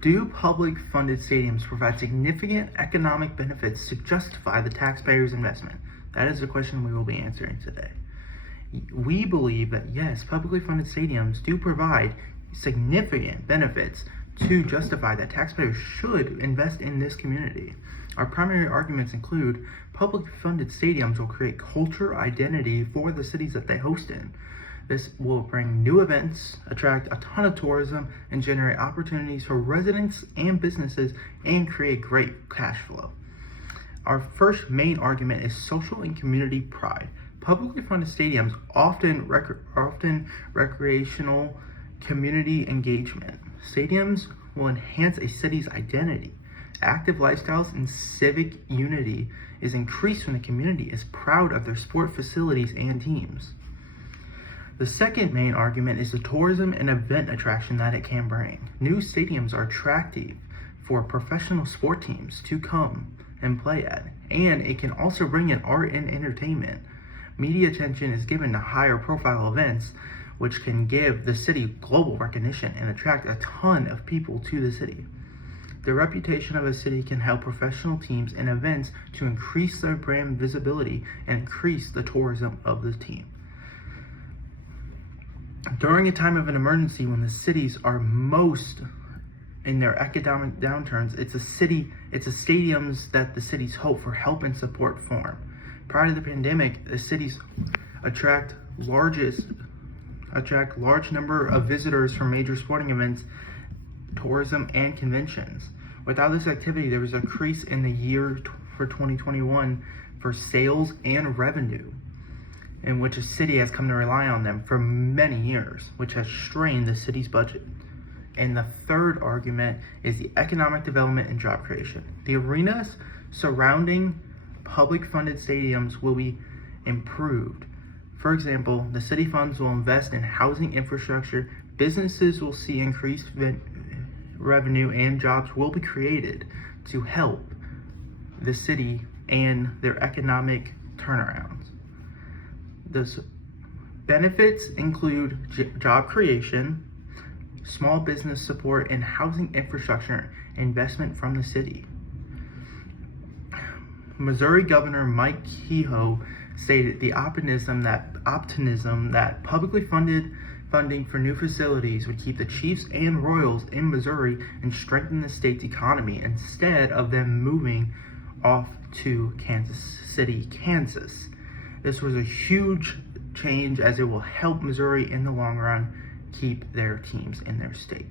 Do public funded stadiums provide significant economic benefits to justify the taxpayer's investment? That is the question we will be answering today. We believe that yes, publicly funded stadiums do provide significant benefits to justify that taxpayers should invest in this community. Our primary arguments include public funded stadiums will create culture identity for the cities that they host in. This will bring new events, attract a ton of tourism, and generate opportunities for residents and businesses and create great cash flow. Our first main argument is social and community pride. Publicly funded stadiums often recreational community engagement. Stadiums will enhance a city's identity. Active lifestyles and civic unity is increased when the community is proud of their sport facilities and teams. The second main argument is the tourism and event attraction that it can bring. New stadiums are attractive for professional sport teams to come and play at, and it can also bring in art and entertainment. Media attention is given to higher profile events, which can give the city global recognition and attract a ton of people to the city. The reputation of a city can help professional teams and events to increase their brand visibility and increase the tourism of the team. During a time of an emergency, when the cities are most in their economic downturns, it's stadiums that the cities hope for help and support from. Prior to the pandemic, the cities attract large number of visitors from major sporting events, tourism, and conventions. Without this activity, there was a decrease in the year for 2021 for sales and revenue, in which a city has come to rely on them for many years, which has strained the city's budget. And the third argument is the economic development and job creation. The arenas surrounding public funded stadiums will be improved. For example, the city funds will invest in housing infrastructure, businesses will see increased revenue, and jobs will be created to help the city and their economic turnarounds. The benefits include job creation, small business support, and housing infrastructure investment from the city. Missouri Governor Mike Kehoe stated the optimism that publicly funded funding for new facilities would keep the Chiefs and Royals in Missouri and strengthen the state's economy instead of them moving off to Kansas City, Kansas. This was a huge change as it will help Missouri in the long run keep their teams in their state.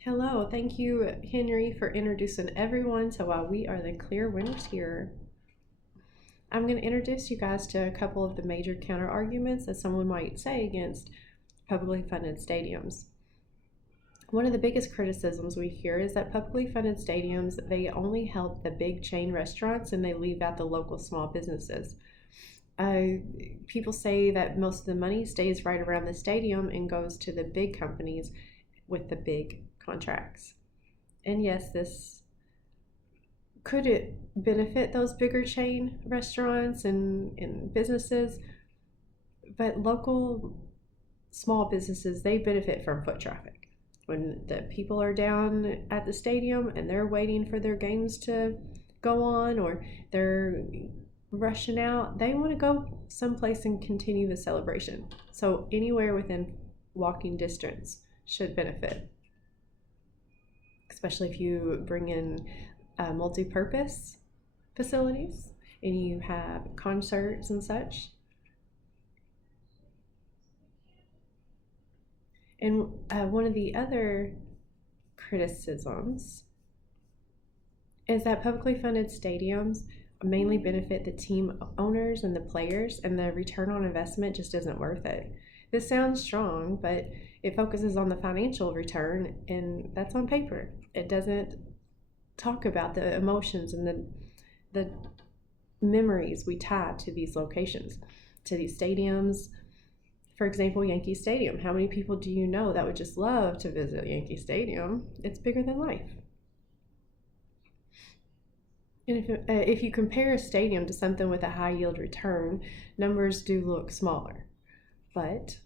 Hello, thank you, Henry, for introducing everyone to why we are the clear winners here. I'm going to introduce you guys to a couple of the major counter arguments that someone might say against publicly funded stadiums. One of the biggest criticisms we hear is that publicly funded stadiums, they only help the big chain restaurants and they leave out the local small businesses. People say that most of the money stays right around the stadium and goes to the big companies with the big contracts. And yes, this could it benefit those bigger chain restaurants and businesses, but local small businesses, they benefit from foot traffic. When the people are down at the stadium and they're waiting for their games to go on, or they're rushing out, they want to go someplace and continue the celebration. So anywhere within walking distance should benefit, especially if you bring in multi-purpose facilities and you have concerts and such. And one of the other criticisms is that publicly funded stadiums mainly benefit the team owners and the players, and the return on investment just isn't worth it. This sounds strong, but it focuses on the financial return, and that's on paper. It doesn't talk about the emotions and the memories we tie to these locations, to these stadiums. For example, Yankee Stadium. How many people do you know that would just love to visit Yankee Stadium? It's bigger than life. And if you compare a stadium to something with a high yield return, numbers do look smaller. But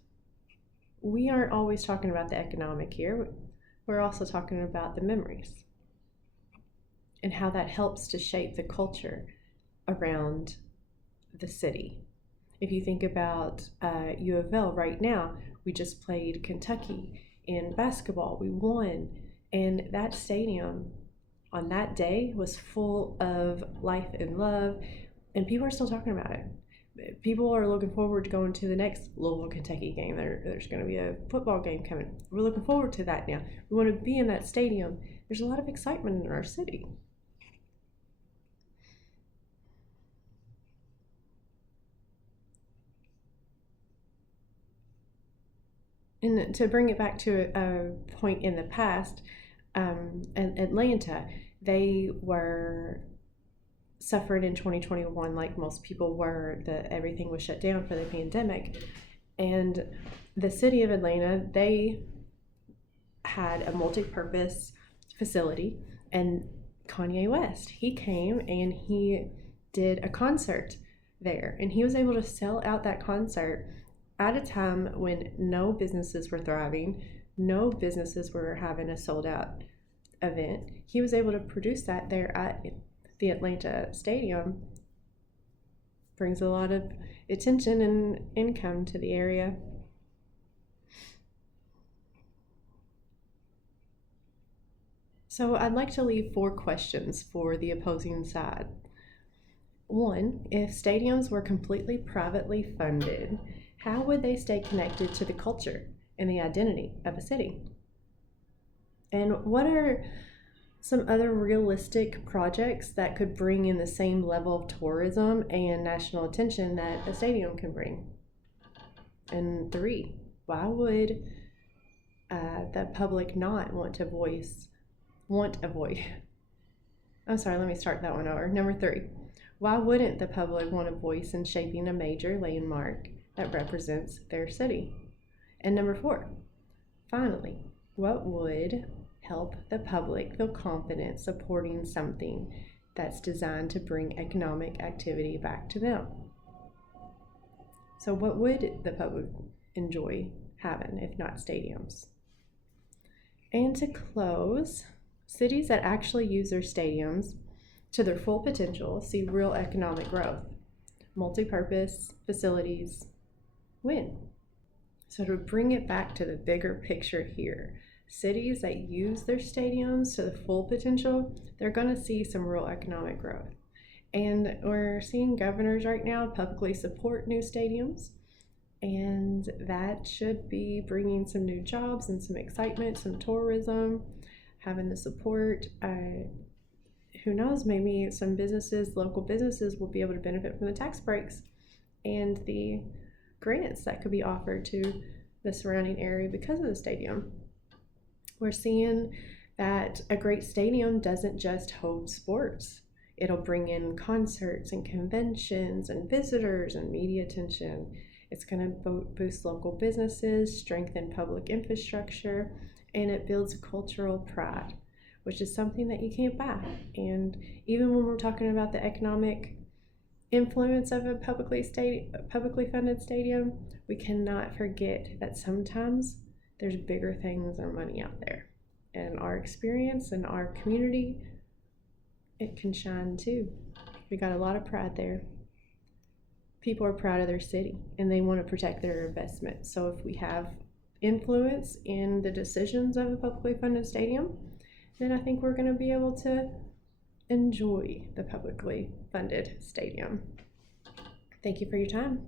we aren't always talking about the economic here. we're also talking about the memories and how that helps to shape the culture around the city. If you think about U of L right now, we just played Kentucky in basketball. We won. And that stadium on that day was full of life and love, and people are still talking about it. People are looking forward to going to the next Louisville Kentucky game. There's going to be a football game coming. We're looking forward to that now. We want to be in that stadium. There's a lot of excitement in our city. And to bring it back to a point in the past, in Atlanta, they were suffered in 2021 like most people were. Everything was shut down for the pandemic. And the city of Atlanta, they had a multi-purpose facility, and Kanye West, he came and he did a concert there, and he was able to sell out that concert at a time when no businesses were thriving, no businesses were having a sold out event. He was able to produce that there at the Atlanta Stadium. Brings a lot of attention and income to the area. So I'd like to leave 4 questions for the opposing side. 1, if stadiums were completely privately funded, how would they stay connected to the culture and the identity of a city? And what are some other realistic projects that could bring in the same level of tourism and national attention that a stadium can bring? And 3, why would the public not want a voice? I'm sorry, let me start that one over. Number 3, why wouldn't the public want a voice in shaping a major landmark that represents their city? And number 4, finally, what would help the public feel confident supporting something that's designed to bring economic activity back to them? So what would the public enjoy having if not stadiums? And to close, cities that actually use their stadiums to their full potential see real economic growth. Multi-purpose facilities win. So to bring it back to the bigger picture here, cities that use their stadiums to the full potential, they're going to see some real economic growth. And we're seeing governors right now publicly support new stadiums, and that should be bringing some new jobs and some excitement, some tourism, having the support. Who knows, maybe some businesses, local businesses, will be able to benefit from the tax breaks and the grants that could be offered to the surrounding area because of the stadium. We're seeing that a great stadium doesn't just hold sports. It'll bring in concerts and conventions and visitors and media attention. It's going to boost local businesses, strengthen public infrastructure, and it builds cultural pride, which is something that you can't buy. And even when we're talking about the economic influence of a publicly funded stadium, we cannot forget that sometimes there's bigger things than money out there. And our experience and our community, it can shine too. We got a lot of pride there. People are proud of their city and they want to protect their investment. So if we have influence in the decisions of a publicly funded stadium, then I think we're going to be able to enjoy the publicly funded stadium. Thank you for your time.